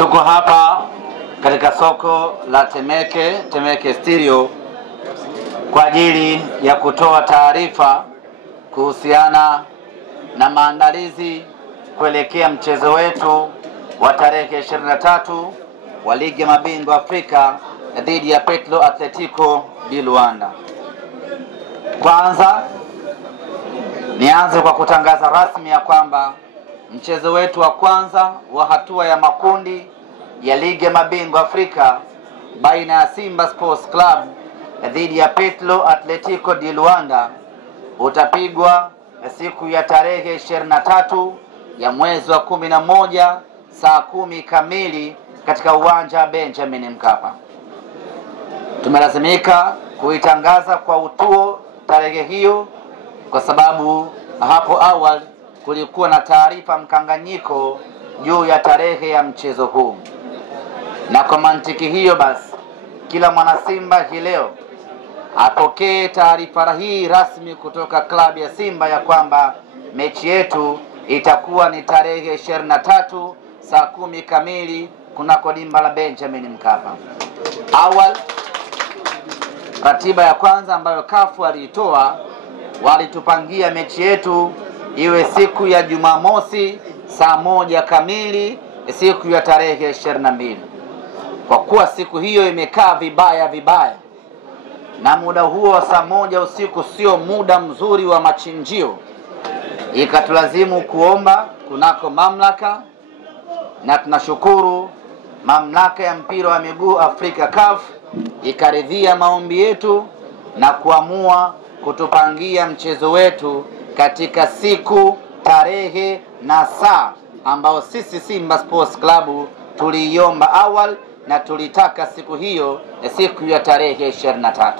Tuko hapa katika soko la Temeke Stereo kwa ajili ya kutoa taarifa kuhusiana na maandalizi kuelekea mchezo wetu wa tarehe 23 wa ligi ya mabingwa Afrika dhidi ya Petro Atletico di Luanda. Kwanza nianze kwa kutangaza rasmi ya kwamba mchezo wetu wa kwanza wa hatua ya makundi ya ligi ya mabingwa Afrika baina ya Simba Sports Club dhidi ya Petro Atletico di Luanda utapigwa siku ya tarehe 23 ya mwezi wa 11 saa 10 kamili katika uwanja Benjamin Mkapa. Tumelazimika kuitangaza kwa utuo tarehe hiyo kwa sababu hapo awali kulikuwa na taarifa mkanganyiko juu ya tarehe ya mchezo huu. Na kwa mantiki hiyo basi, kila mwana Simba hii leo apokee taarifa hii rasmi kutoka klabu ya Simba ya kwamba mechi yetu itakuwa ni tarehe 23 saa 10 kamili kunako dimba la Benjamin Mkapa. Awali ratiba ya kwanza ambayo CAF alitoa, walitupangia mechi yetu iwe siku ya Jumamosi saa 1 kamili siku ya tarehe 22. Kwa kuwa siku hiyo imekaa vibaya na muda huo wa saa 1 usiku sio muda mzuri wa machinjio, ikatulazimu kuomba kunako mamlaka, na tunashukuru mamlaka ya mpira wa miguu Afrika CAF ikaridhia maombi yetu na kuamua kutupangia mchezo wetu katika siku, tarehe na saa ambao sisi Simba Sports Club tuliiomba awali na tulitaka siku hiyo siku ya tarehe 23.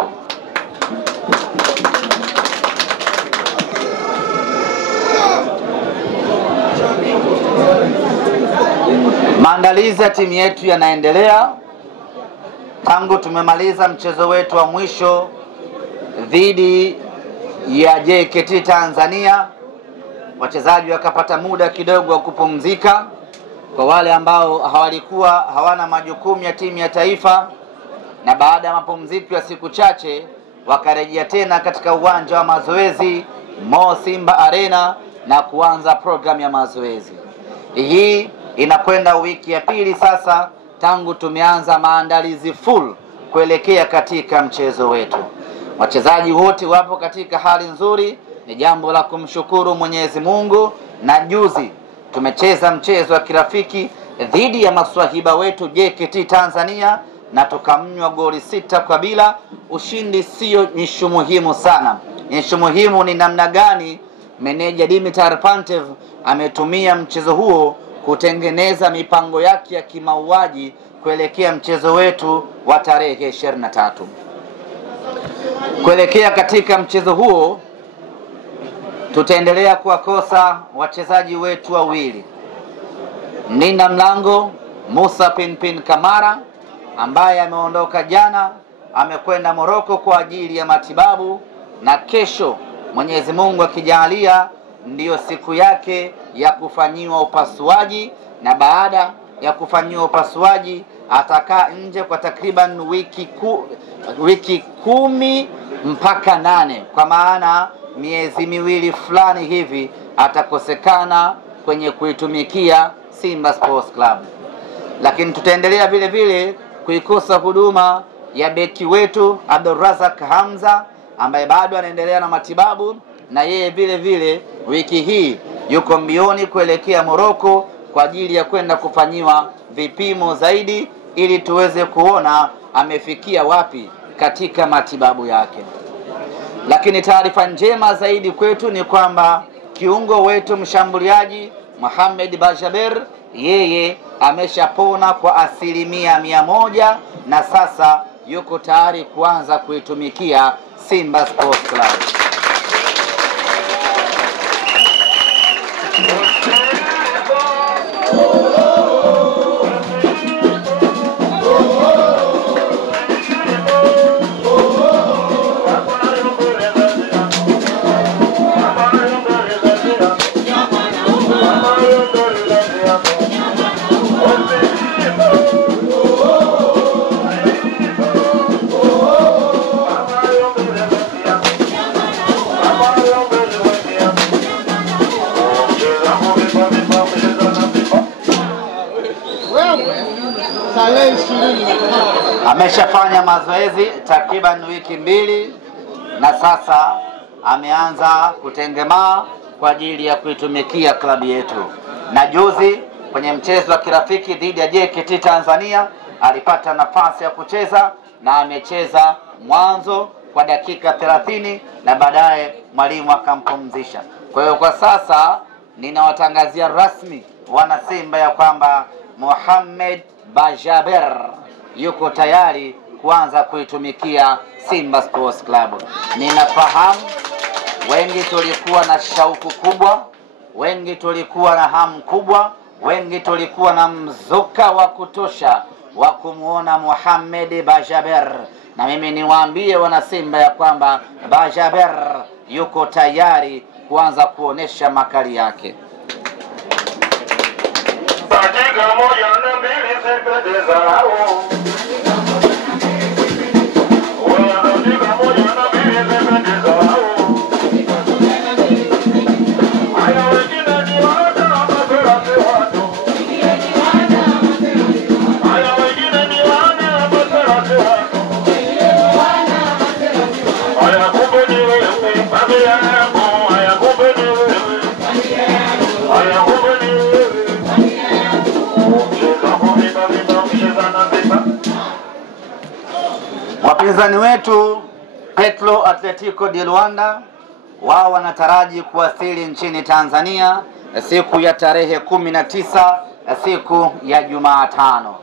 Maandalizi ya timu yetu yanaendelea tangu tumemaliza mchezo wetu wa mwisho dhidi ya JKT Tanzania. Wachezaji wakapata muda kidogo wa kupumzika kwa wale ambao hawana majukumu ya timu ya taifa, na baada ya mapumziko ya siku chache wakarejea tena katika uwanja wa mazoezi Mo Simba Arena na kuanza program ya mazoezi. Hii inakwenda wiki ya pili sasa tangu tumeanza maandalizi full kuelekea katika mchezo wetu. Wachezaji wote wapo katika hali nzuri, ni jambo la kumshukuru Mwenyezi Mungu. Na juzi tumecheza mchezo wa kirafiki dhidi ya maswahiba wetu JKT Tanzania na tukamnywa goli 6-0. Ushindi sio nishu muhimu sana. Nishu muhimu ni namna gani meneja Dimitar Pantev ametumia mchezo huo kutengeneza mipango yake ya kimauaji kuelekea mchezo wetu wa tarehe 23. Kuelekea katika mchezo huo tutaendelea kuwakosa wachezaji wetu wawili. Nina mlango Musa Pinpin Kamara ambaye ameondoka jana, amekwenda Morocco kwa ajili ya matibabu, na kesho Mwenyezi Mungu akijalia ndiyo siku yake ya kufanyiwa upasuaji, na baada ya kufanyiwa upasuaji atakaa nje kwa takriban wiki 10 mpaka 8, kwa maana miezi miwili fulani hivi atakosekana kwenye kuitumikia Simba Sports Club. Lakini tutaendelea vile vile kuikosa huduma ya beki wetu Abdulrazak Hamza ambaye bado anaendelea na matibabu, na yeye vile vile wiki hii yuko mbioni kuelekea Morocco kwa ajili ya kwenda kufanyiwa vipimo zaidi ili tuweze kuona amefikia wapi katika matibabu yake. Lakini taarifa njema zaidi kwetu ni kwamba kiungo wetu mshambuliaji Mohamed Bajaber, yeye ameshapona kwa 100% na sasa yuko tayari kuanza kuitumikia Simba Sports Club. tarehe 25. Ameshafanya mazoezi takriban wiki 2 na sasa ameanza kutengemaa kwa ajili ya kuitumikia klabu yetu. Na juzi kwenye mchezo wa kirafiki dhidi ya JKT Tanzania alipata nafasi ya kucheza na amecheza mwanzo kwa dakika 30 na baadaye mwalimu akampumzisha. Kwa hiyo kwa sasa ninawatangazia rasmi wana Simba ya kwamba Mohamed Bajaber yuko tayari kuanza kuitumikia Simba Sports Club. Ninafahamu wengi tulikuwa na shauku kubwa, wengi tulikuwa na hamu kubwa, wengi tulikuwa na mzuka wa kutosha wa kumuona Mohamed Bajaber, na mimi niwaambie wana Simba ya kwamba Bajaber yuko tayari kuanza kuonesha makali yake. Dakika moja na mbili zipendeza hao. Dakika moja na mbili zipendeza hao. Haya wengine ni wana maserati watu. Haya wengine ni wana maserati watu. Haya kumbe ni wewe familia yangu. Haya kumbe ni wewe. Haya kumbe ni wewe. Wapinzani wetu Petro Atletico di Luanda wao wanataraji kuwasili nchini Tanzania siku ya tarehe 19 siku ya Jumatano.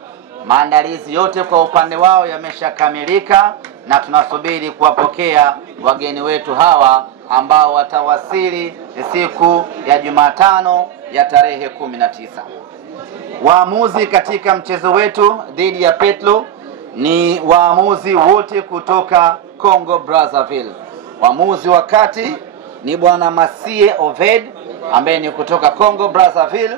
Maandalizi yote kwa upande wao yameshakamilika na tunasubiri kuwapokea wageni wetu hawa ambao watawasili siku ya Jumatano ya tarehe 19. Waamuzi katika mchezo wetu dhidi ya Petro ni waamuzi wote kutoka Congo Brazzaville. Waamuzi wa kati ni bwana Masie Oved ambaye ni kutoka Congo Brazzaville.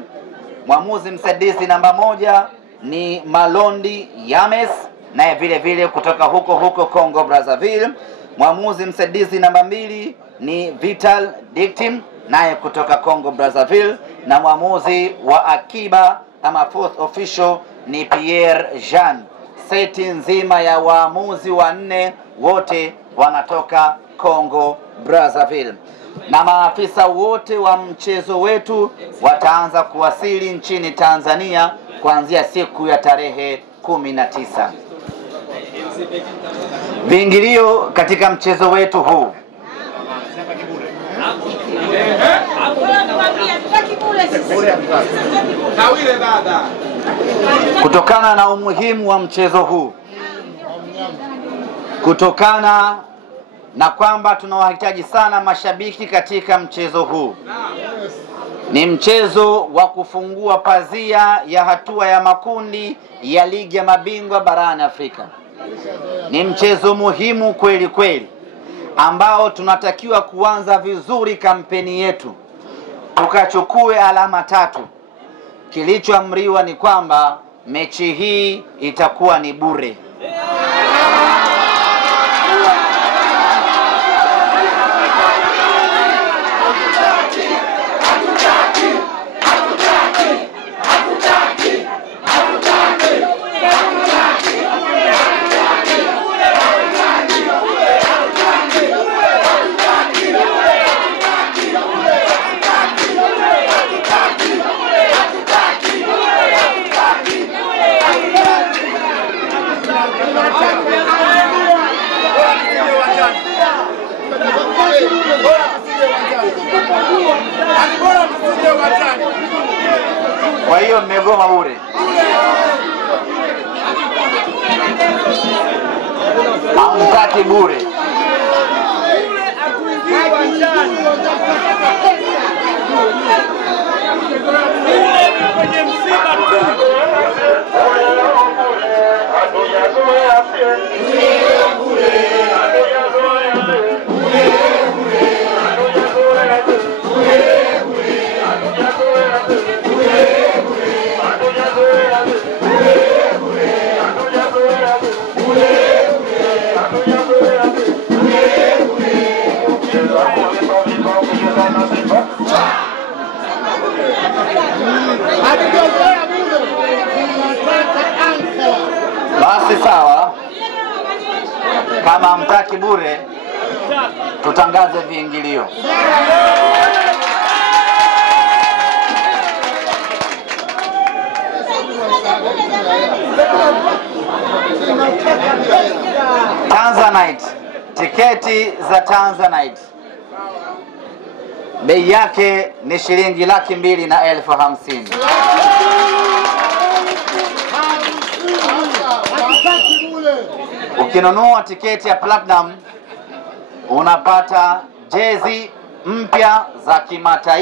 Mwamuzi msaidizi namba 1 ni Malondi Yames naye vile vile kutoka huko Congo Brazzaville. Mwamuzi msaidizi namba 2 ni Vital Dictim naye kutoka Congo Brazzaville, na mwamuzi wa akiba ama fourth official ni Pierre Jean. Seti nzima ya waamuzi 4 wote wanatoka Congo Brazzaville, na maafisa wote wa mchezo wetu wataanza kuwasili nchini Tanzania kuanzia siku ya tarehe 19. Viingilio katika mchezo wetu huu kutokana na umuhimu wa mchezo huu, kutokana na kwamba tunawahitaji sana mashabiki katika mchezo huu. Ni mchezo wa kufungua pazia ya hatua ya makundi ya ligi ya mabingwa barani Afrika. Ni mchezo muhimu kweli kweli ambao tunatakiwa kuanza vizuri kampeni yetu, tukachukue alama 3. Kilichoamriwa ni kwamba mechi hii itakuwa ni bure. Kwa hiyo mmegoma bure. Hamtaki bure. Kwenye msiba tu. Kama hamtaki bure, tutangaze viingilio. Tanzanite, tiketi za Tanzanite bei yake ni shilingi 2,250,000. Ukinunua tiketi ya Platinum unapata jezi mpya za kimataifa.